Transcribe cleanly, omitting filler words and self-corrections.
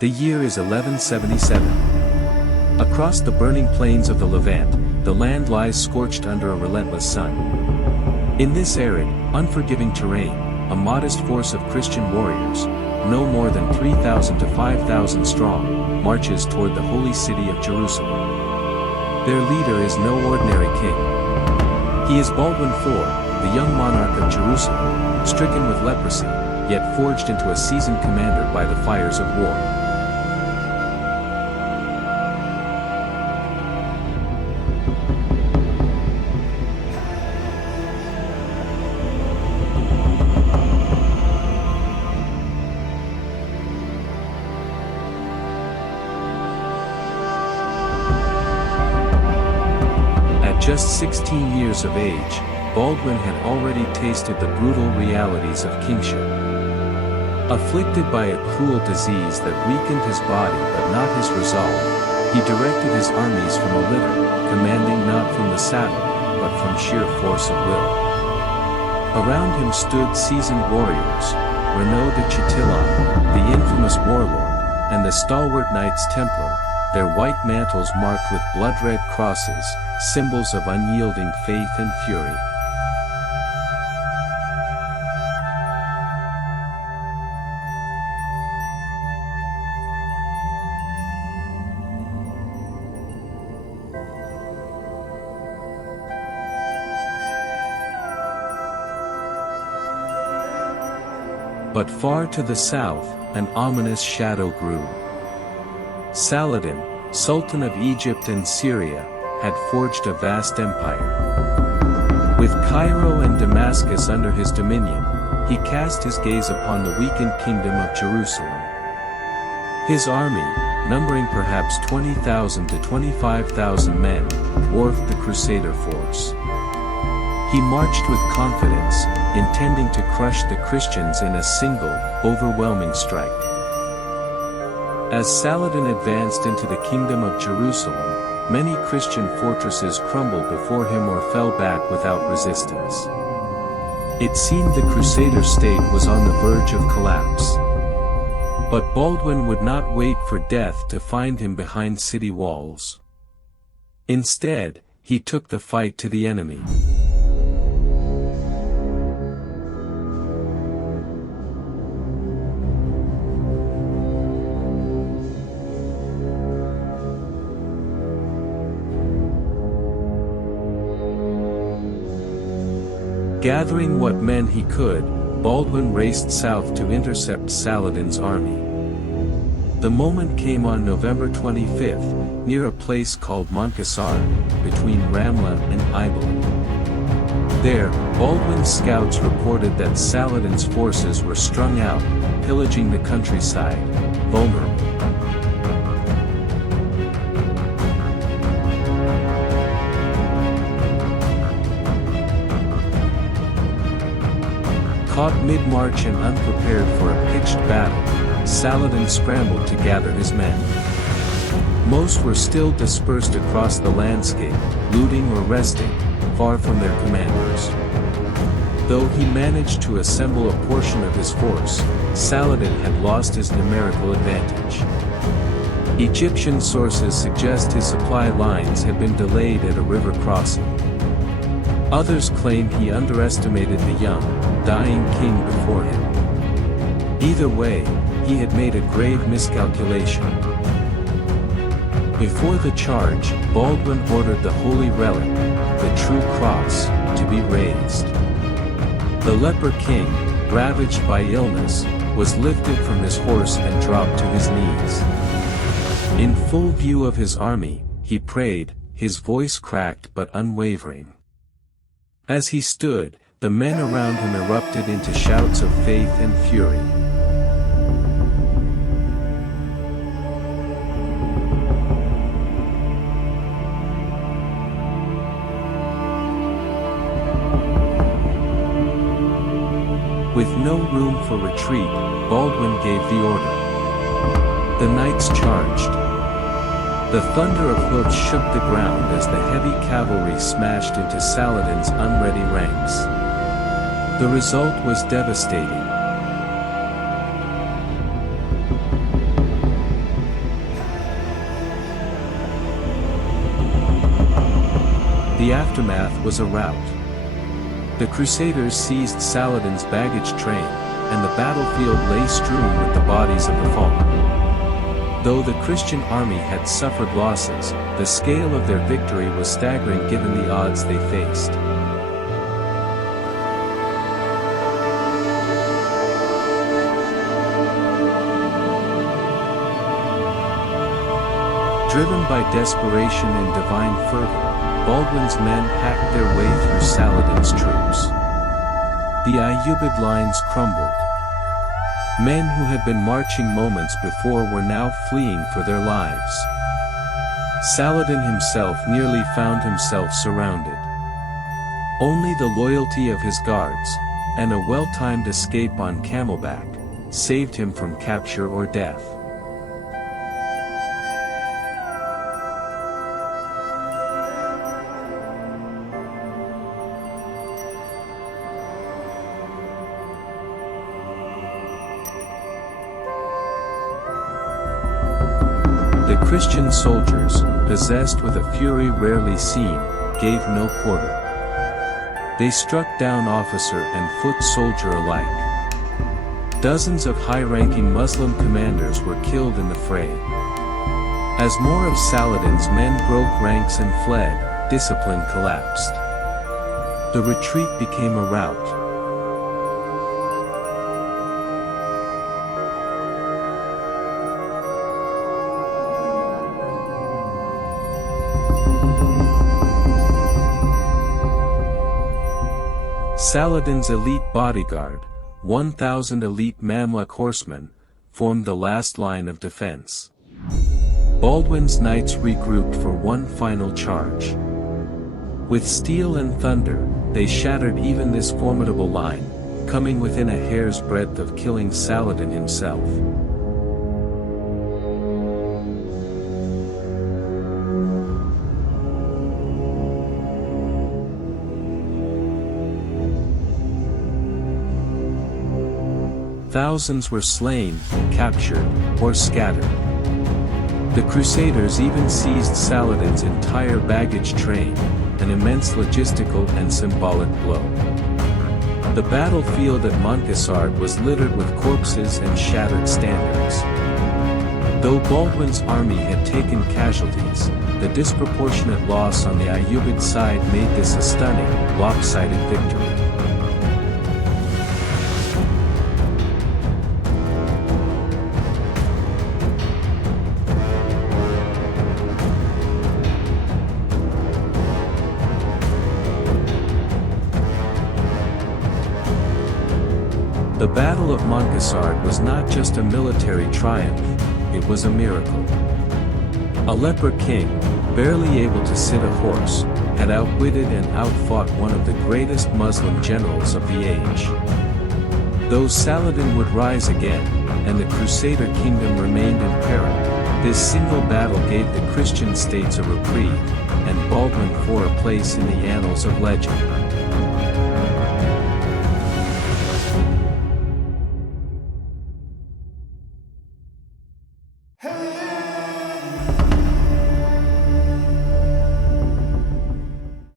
The year is 1177. Across the burning plains of the Levant, the land lies scorched under a relentless sun. In this arid, unforgiving terrain, a modest force of Christian warriors, no more than 3,000 to 5,000 strong, marches toward the holy city of Jerusalem. Their leader is no ordinary king. He is Baldwin IV, the young monarch of Jerusalem, stricken with leprosy, yet forged into a seasoned commander by the fires of war. Just 16 years of age, Baldwin had already tasted the brutal realities of kingship. Afflicted by a cruel disease that weakened his body but not his resolve, he directed his armies from a litter, commanding not from the saddle, but from sheer force of will. Around him stood seasoned warriors, Renaud de Chatillon, the infamous warlord, and the stalwart Knights Templar, their white mantles marked with blood-red crosses, symbols of unyielding faith and fury. But far to the south, an ominous shadow grew. Saladin, Sultan of Egypt and Syria, had forged a vast empire. With Cairo and Damascus under his dominion, he cast his gaze upon the weakened kingdom of Jerusalem. His army, numbering perhaps 20,000 to 25,000 men, dwarfed the Crusader force. He marched with confidence, intending to crush the Christians in a single, overwhelming strike. As Saladin advanced into the kingdom of Jerusalem, many Christian fortresses crumbled before him or fell back without resistance. It seemed the Crusader state was on the verge of collapse. But Baldwin would not wait for death to find him behind city walls. Instead, he took the fight to the enemy. Gathering what men he could, Baldwin raced south to intercept Saladin's army. The moment came on November 25, near a place called Montgisard, between Ramla and Ayyubid. There, Baldwin's scouts reported that Saladin's forces were strung out, pillaging the countryside, vulnerable. Caught mid-march and unprepared for a pitched battle, Saladin scrambled to gather his men. Most were still dispersed across the landscape, looting or resting, far from their commanders. Though he managed to assemble a portion of his force, Saladin had lost his numerical advantage. Egyptian sources suggest his supply lines had been delayed at a river crossing. Others claim he underestimated the young, dying king before him. Either way, he had made a grave miscalculation. Before the charge, Baldwin ordered the holy relic, the true cross, to be raised. The Leper King, ravaged by illness, was lifted from his horse and dropped to his knees. In full view of his army, he prayed, his voice cracked but unwavering. As he stood, the men around him erupted into shouts of faith and fury. With no room for retreat, Baldwin gave the order. The knights charged. The thunder of hoofs shook the ground as the heavy cavalry smashed into Saladin's unready ranks. The result was devastating. The aftermath was a rout. The Crusaders seized Saladin's baggage train, and the battlefield lay strewn with the bodies of the fallen. Though the Christian army had suffered losses, the scale of their victory was staggering given the odds they faced. Driven by desperation and divine fervor, Baldwin's men hacked their way through Saladin's troops. The Ayyubid lines crumbled. Men who had been marching moments before were now fleeing for their lives. Saladin himself nearly found himself surrounded. Only the loyalty of his guards, and a well-timed escape on camelback, saved him from capture or death. The Christian soldiers, possessed with a fury rarely seen, gave no quarter. They struck down officer and foot soldier alike. Dozens of high-ranking Muslim commanders were killed in the fray. As more of Saladin's men broke ranks and fled, discipline collapsed. The retreat became a rout. Saladin's elite bodyguard, 1,000 elite Mamluk horsemen, formed the last line of defense. Baldwin's knights regrouped for one final charge. With steel and thunder, they shattered even this formidable line, coming within a hair's breadth of killing Saladin himself. Thousands were slain, captured, or scattered. The Crusaders even seized Saladin's entire baggage train, an immense logistical and symbolic blow. The battlefield at Montgisard was littered with corpses and shattered standards. Though Baldwin's army had taken casualties, the disproportionate loss on the Ayyubid side made this a stunning, lopsided victory. The Battle of Montgisard was not just a military triumph, it was a miracle. A Leper King, barely able to sit a horse, had outwitted and outfought one of the greatest Muslim generals of the age. Though Saladin would rise again, and the Crusader kingdom remained in peril, this single battle gave the Christian states a reprieve, and Baldwin IV a place in the annals of legend.